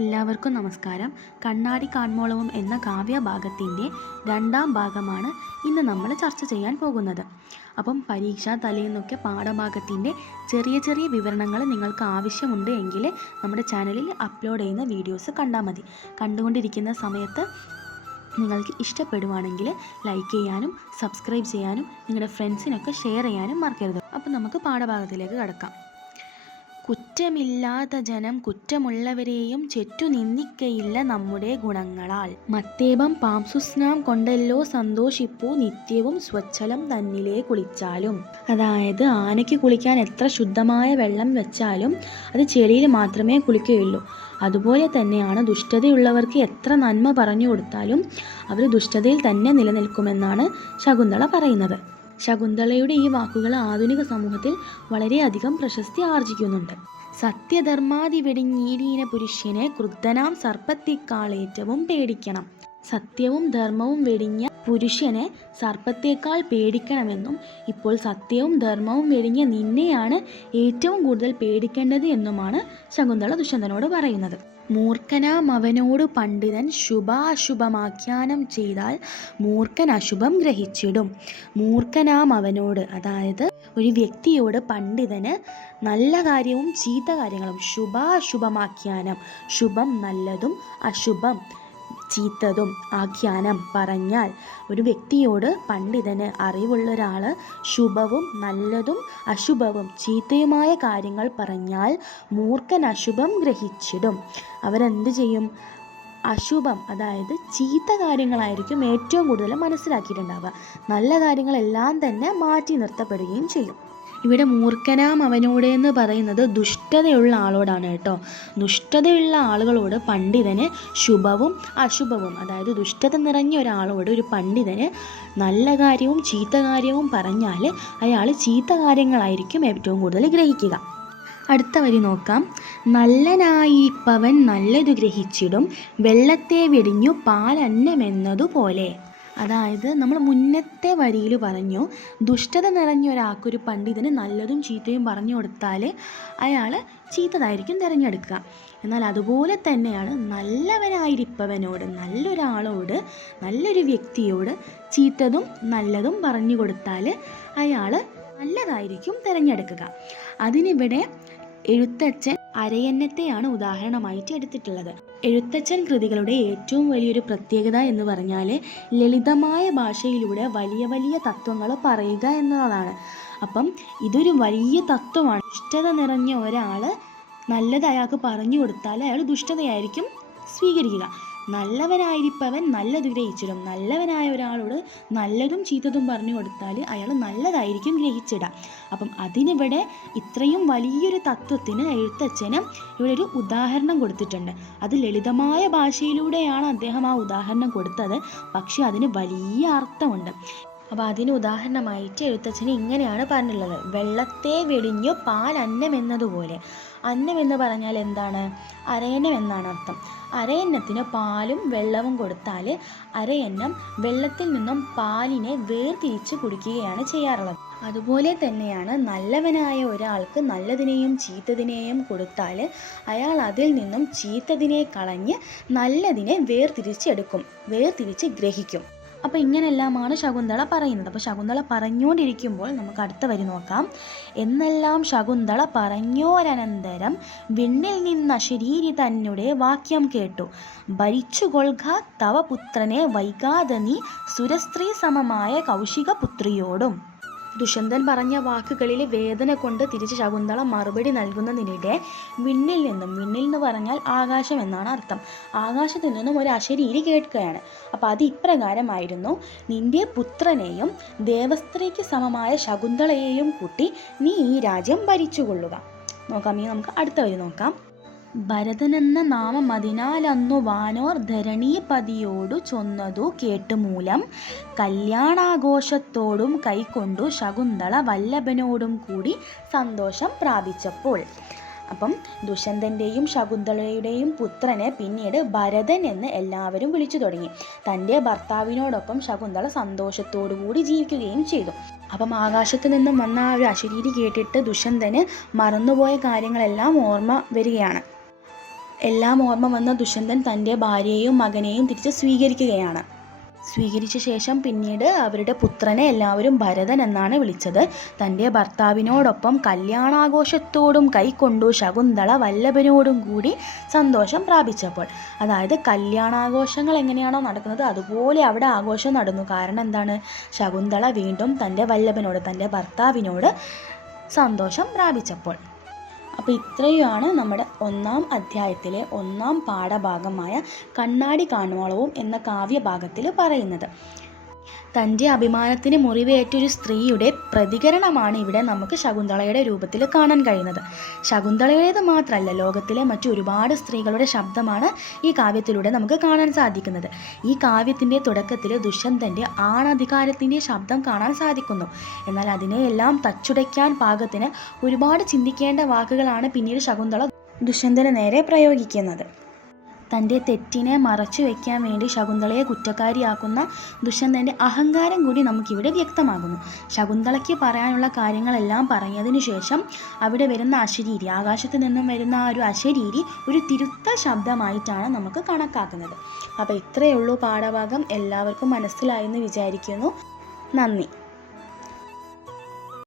എല്ലാവർക്കും നമസ്കാരം. കണ്ണാടി കാൺമോളവും എന്ന കാവ്യഭാഗത്തിൻ്റെ രണ്ടാം ഭാഗമാണ് ഇന്ന് നമ്മൾ ചർച്ച ചെയ്യാൻ പോകുന്നത്. അപ്പം പരീക്ഷാ തലേന്നൊക്കെ പാഠഭാഗത്തിൻ്റെ ചെറിയ ചെറിയ വിവരണങ്ങൾ നിങ്ങൾക്ക് ആവശ്യമുണ്ട് എങ്കിൽ നമ്മുടെ ചാനലിൽ അപ്ലോഡ് ചെയ്യുന്ന വീഡിയോസ് കണ്ടാൽ മതി. കണ്ടുകൊണ്ടിരിക്കുന്ന സമയത്ത് നിങ്ങൾക്ക് ഇഷ്ടപ്പെടുവാണെങ്കിൽ ലൈക്ക് ചെയ്യാനും സബ്സ്ക്രൈബ് ചെയ്യാനും നിങ്ങളുടെ ഫ്രണ്ട്സിനൊക്കെ ഷെയർ ചെയ്യാനും മറക്കരുത്. അപ്പം നമുക്ക് പാഠഭാഗത്തിലേക്ക് കടക്കാം. കുറ്റമില്ലാത്ത ജനം കുറ്റമുള്ളവരെയും ചെറ്റു നിന്ദിക്കയില്ല നമ്മുടെ ഗുണങ്ങളാൽ. മത്തേപം പാംസുസ്നാം കൊണ്ടല്ലോ സന്തോഷിപ്പൂ നിത്യവും സ്വച്ഛലം തന്നിലേ കുളിച്ചാലും. അതായത് ആനയ്ക്ക് കുളിക്കാൻ എത്ര ശുദ്ധമായ വെള്ളം വെച്ചാലും അത് ചെളിയിൽ മാത്രമേ കുളിക്കുകയുള്ളൂ. അതുപോലെ തന്നെയാണ് ദുഷ്ടതയുള്ളവർക്ക് എത്ര നന്മ പറഞ്ഞു കൊടുത്താലും അവർ ദുഷ്ടതയിൽ തന്നെ നിലനിൽക്കുമെന്നാണ് ശകുന്തള പറയുന്നത്. ശകുന്തളയുടെ ഈ വാക്കുകൾ ആധുനിക സമൂഹത്തിൽ വളരെയധികം പ്രശസ്തി ആർജിക്കുന്നുണ്ട്. സത്യധർമാതി വെടിഞ്ഞീടീന പുരുഷനെ ക്രുദ്ധനാം സർപ്പത്തേക്കാളേറ്റവും പേടിക്കണം. സത്യവും ധർമ്മവും വെടിഞ്ഞ പുരുഷനെ സർപ്പത്തേക്കാൾ പേടിക്കണമെന്നും ഇപ്പോൾ സത്യവും ധർമ്മവും വെടിഞ്ഞ നിന്നെയാണ് ഏറ്റവും കൂടുതൽ പേടിക്കേണ്ടത് എന്നുമാണ് ശകുന്തള ദുഷ്യന്തനോട് പറയുന്നത്. മൂർഖനാം അവനോട് പണ്ഡിതൻ ശുഭാശുഭമാഖ്യാനം ചെയ്താൽ മൂർഖൻ അശുഭം ഗ്രഹിച്ചിടും. മൂർഖനാം അവനോട്, അതായത് ഒരു വ്യക്തിയോട് പണ്ഡിതന് നല്ല കാര്യവും ചീത്ത കാര്യങ്ങളും ശുഭാശുഭമാഖ്യാനം, ശുഭം നല്ലതും അശുഭം ചീത്തതും ആഖ്യാനം പറഞ്ഞാൽ, ഒരു വ്യക്തിയോട് പണ്ഡിതന് അറിവുള്ള ഒരാൾ ശുഭവും നല്ലതും അശുഭവും ചീത്തയുമായ കാര്യങ്ങൾ പറഞ്ഞാൽ മൂർഖൻ അശുഭം ഗ്രഹിച്ചിടും. അവരെന്ത് ചെയ്യും? അശുഭം, അതായത് ചീത്ത കാര്യങ്ങളായിരിക്കും ഏറ്റവും കൂടുതൽ മനസ്സിലാക്കിയിട്ടുണ്ടാവുക. നല്ല കാര്യങ്ങളെല്ലാം തന്നെ മാറ്റി നിർത്തപ്പെടുകയും ചെയ്യും. ഇവിടെ മൂർഖനാം അവനോട് എന്ന് പറയുന്നത് ദുഷ്ടതയുള്ള ആളോടാണ് കേട്ടോ. ദുഷ്ടതയുള്ള ആളുകളോട് പണ്ഡിതന് ശുഭവും അശുഭവും, അതായത് ദുഷ്ടത നിറഞ്ഞ ഒരാളോട് ഒരു പണ്ഡിതന് നല്ല കാര്യവും ചീത്ത കാര്യവും പറഞ്ഞാൽ അയാൾ ചീത്ത കാര്യങ്ങളായിരിക്കും ഏറ്റവും കൂടുതൽ ഗ്രഹിക്കുക. അടുത്ത വരി നോക്കാം. നല്ലനായിപ്പവൻ നല്ലതു ഗ്രഹിച്ചിടും വെള്ളത്തെ വെടിഞ്ഞു പാലന്നമെന്നതുപോലെ. അതായത് നമ്മൾ മുന്നത്തെ വരിയിൽ പറഞ്ഞു, ദുഷ്ടത നിറഞ്ഞ ഒരാൾക്കൊരു പണ്ഡിതന് നല്ലതും ചീത്തയും പറഞ്ഞു കൊടുത്താൽ അയാൾ ചീത്തതായിരിക്കും തിരഞ്ഞെടുക്കുക. എന്നാൽ അതുപോലെ തന്നെയാണ് നല്ലവനായിരിപ്പവനോട്, നല്ലൊരാളോട്, നല്ലൊരു വ്യക്തിയോട് ചീത്തതും നല്ലതും പറഞ്ഞു കൊടുത്താൽ അയാൾ നല്ലതായിരിക്കും തിരഞ്ഞെടുക്കുക. അതിനിവിടെ എഴുത്തച്ഛൻ അരയന്നത്തെയാണ് ഉദാഹരണമായിട്ട് എടുത്തിട്ടുള്ളത്. എഴുത്തച്ഛൻ കൃതികളുടെ ഏറ്റവും വലിയൊരു പ്രത്യേകത എന്ന് പറഞ്ഞാൽ ലളിതമായ ഭാഷയിലൂടെ വലിയ വലിയ തത്വങ്ങൾ പറയുക എന്നതാണ്. അപ്പം ഇതൊരു വലിയ തത്വമാണ്. ദുഷ്ടത നിറഞ്ഞ ഒരാൾ നല്ലത് അയാൾക്ക് പറഞ്ഞു കൊടുത്താൽ അയാൾ ദുഷ്ടതയായിരിക്കും സ്വീകരിക്കുക. നല്ലവനായിരിപ്പവൻ നല്ലത് ഗ്രഹിച്ചിടും. നല്ലവനായ ഒരാളോട് നല്ലതും ചീത്തതും പറഞ്ഞു കൊടുത്താൽ അയാൾ നല്ലതായിരിക്കും ഗ്രഹിച്ചിടുക. അപ്പം അതിനിവിടെ ഇത്രയും വലിയൊരു തത്വത്തിന് എഴുത്തച്ഛന് ഇവിടെ ഒരു ഉദാഹരണം കൊടുത്തിട്ടുണ്ട്. അത് ലളിതമായ ഭാഷയിലൂടെയാണ് അദ്ദേഹം ആ ഉദാഹരണം കൊടുത്തത്, പക്ഷെ അതിന് വലിയ അർത്ഥമുണ്ട്. അപ്പോൾ അതിന് ഉദാഹരണമായിട്ട് എഴുത്തച്ഛന് ഇങ്ങനെയാണ് പറഞ്ഞിട്ടുള്ളത്. വെള്ളത്തെ വെടിഞ്ഞു പാൽ അന്നം എന്നതുപോലെ. അന്നം എന്ന് പറഞ്ഞാൽ എന്താണ്? അരയന്നം എന്നാണ് അർത്ഥം. അരയന്നത്തിന് പാലും വെള്ളവും കൊടുത്താൽ അരയന്നം വെള്ളത്തിൽ നിന്നും പാലിനെ വേർതിരിച്ച് കുടിക്കുകയാണ് ചെയ്യാറുള്ളത്. അതുപോലെ തന്നെയാണ് നല്ലവനായ ഒരാൾക്ക് നല്ലതിനെയും ചീത്തതിനെയും കൊടുത്താൽ അയാൾ അതിൽ നിന്നും ചീത്തതിനെ കളഞ്ഞ് നല്ലതിനെ വേർതിരിച്ച് ഗ്രഹിക്കും. അപ്പോൾ ഇങ്ങനെല്ലാമാണ് ശകുന്തള പറയുന്നത്. അപ്പോൾ ശകുന്തള പറഞ്ഞുകൊണ്ടിരിക്കുമ്പോൾ നമുക്ക് അടുത്ത വരി നോക്കാം. എന്നെല്ലാം ശകുന്തള പറഞ്ഞോരനന്തരം വിണ്ണിൽ നിന്ന ശരീരി തന്നെ വാക്യം കേട്ടു. ഭരിച്ചുകൊള്ളുക തവ പുത്രനെ വൈകാതെ നീ സുരസ്ത്രീ സമമായ കൗശിക പുത്രിയോടും. ദുഷ്യന്തൻ പറഞ്ഞ വാക്കുകളിൽ വേദന കൊണ്ട് തിരിച്ച് ശകുന്തള മറുപടി നൽകുന്നതിനിടെ വിണ്ണിൽ എന്ന് പറഞ്ഞാൽ ആകാശം എന്നാണ് അർത്ഥം. ആകാശത്തിൽ നിന്നും ഒരു അശരീരി കേൾക്കുകയാണ്. അപ്പോൾ അത് ഇപ്രകാരമായിരുന്നു: നിന്റെ പുത്രനെയും ദേവസ്ത്രീക്ക് സമമായ ശകുന്തളയെയും കൂട്ടി നീ ഈ രാജ്യം ഭരിച്ചുകൊള്ളുക. നോക്കാം, ഇനി നമുക്ക് അടുത്ത വരി നോക്കാം. ഭരതനെന്ന നാമം അതിനാലന്നു വാനോർ ധരണീപതിയോടു ചൊന്നതു കേട്ടുമൂലം കല്യാണാഘോഷത്തോടും കൈക്കൊണ്ടു ശകുന്തള വല്ലഭനോടും കൂടി സന്തോഷം പ്രാപിച്ചപ്പോൾ. അപ്പം ദുഷ്യന്തൻ്റെയും ശകുന്തളയുടെയും പുത്രനെ പിന്നീട് ഭരതൻ എന്ന് എല്ലാവരും വിളിച്ചു തുടങ്ങി. തൻ്റെ ഭർത്താവിനോടൊപ്പം ശകുന്തള സന്തോഷത്തോടു കൂടി ജീവിക്കുകയും ചെയ്തു. അപ്പം ആകാശത്തു നിന്നും വന്ന ആ ഒരു അശരീരി കേട്ടിട്ട് ദുഷ്യന്തന് മറന്നുപോയ കാര്യങ്ങളെല്ലാം ഓർമ്മ വരികയാണ്. എല്ലാം ഓർമ്മ വന്ന ദുഷ്യന്തൻ തൻ്റെ ഭാര്യയെയും മകനെയും തിരിച്ച് സ്വീകരിക്കുകയാണ്. സ്വീകരിച്ച ശേഷം പിന്നീട് അവരുടെ പുത്രനെ എല്ലാവരും ഭരതൻ എന്നാണ് വിളിച്ചത്. തൻ്റെ ഭർത്താവിനോടൊപ്പം കല്യാണാഘോഷത്തോടും കൈക്കൊണ്ടു ശകുന്തള വല്ലഭനോടും കൂടി സന്തോഷം പ്രാപിച്ചപ്പോൾ. അതായത് കല്യാണാഘോഷങ്ങൾ എങ്ങനെയാണോ നടക്കുന്നത് അതുപോലെ അവിടെ ആഘോഷം നടന്നു. കാരണം എന്താണ്? ശകുന്തള വീണ്ടും തൻ്റെ വല്ലഭനോട്, തൻ്റെ ഭർത്താവിനോട് സന്തോഷം പ്രാപിച്ചപ്പോൾ. അപ്പോൾ ഇത്രയുമാണ് നമ്മുടെ 1-ാം അധ്യായത്തിലെ 1-ാം പാഠഭാഗമായ കണ്ണാടി കാണുവോളവും എന്ന കാവ്യഭാഗത്തിൽ പറയുന്നത്. തൻ്റെ അഭിമാനത്തിന് മുറിവേറ്റൊരു സ്ത്രീയുടെ പ്രതികരണമാണ് ഇവിടെ നമുക്ക് ശകുന്തളയുടെ രൂപത്തിൽ കാണാൻ കഴിയുന്നത്. ശകുന്തളയുടേത് മാത്രമല്ല, ലോകത്തിലെ മറ്റു ഒരുപാട് സ്ത്രീകളുടെ ശബ്ദമാണ് ഈ കാവ്യത്തിലൂടെ നമുക്ക് കാണാൻ സാധിക്കുന്നത്. ഈ കാവ്യത്തിൻ്റെ തുടക്കത്തിൽ ദുഷ്യന്തൻ്റെ ആണധികാരത്തിൻ്റെ ശബ്ദം കാണാൻ സാധിക്കുന്നു. എന്നാൽ അതിനെയെല്ലാം തച്ചുടയ്ക്കാൻ പാകത്തിന് ഒരുപാട് ചിന്തിക്കേണ്ട വാക്കുകളാണ് പിന്നീട് ശകുന്തള ദുഷ്യന്തന് നേരെ പ്രയോഗിക്കുന്നത്. തൻ്റെ തെറ്റിനെ മറച്ചു വയ്ക്കാൻ വേണ്ടി ശകുന്തളയെ കുറ്റക്കാരിയാക്കുന്ന ദുഷ്യന്തൻ്റെ അഹങ്കാരം കൂടി നമുക്കിവിടെ വ്യക്തമാകുന്നു. ശകുന്തളയ്ക്ക് പറയാനുള്ള കാര്യങ്ങളെല്ലാം പറഞ്ഞതിനു ശേഷം അവിടെ വരുന്ന അശരീരി, ആകാശത്ത് നിന്നും വരുന്ന ആ ഒരു അശരീരി ഒരു തിരുത്തൽ ശബ്ദമായിട്ടാണ് നമുക്ക് കണക്കാക്കുന്നത്. അപ്പോൾ ഇത്രയേ ഉള്ളൂ പാഠഭാഗം. എല്ലാവർക്കും മനസ്സിലായെന്ന് വിചാരിക്കുന്നു. നന്ദി.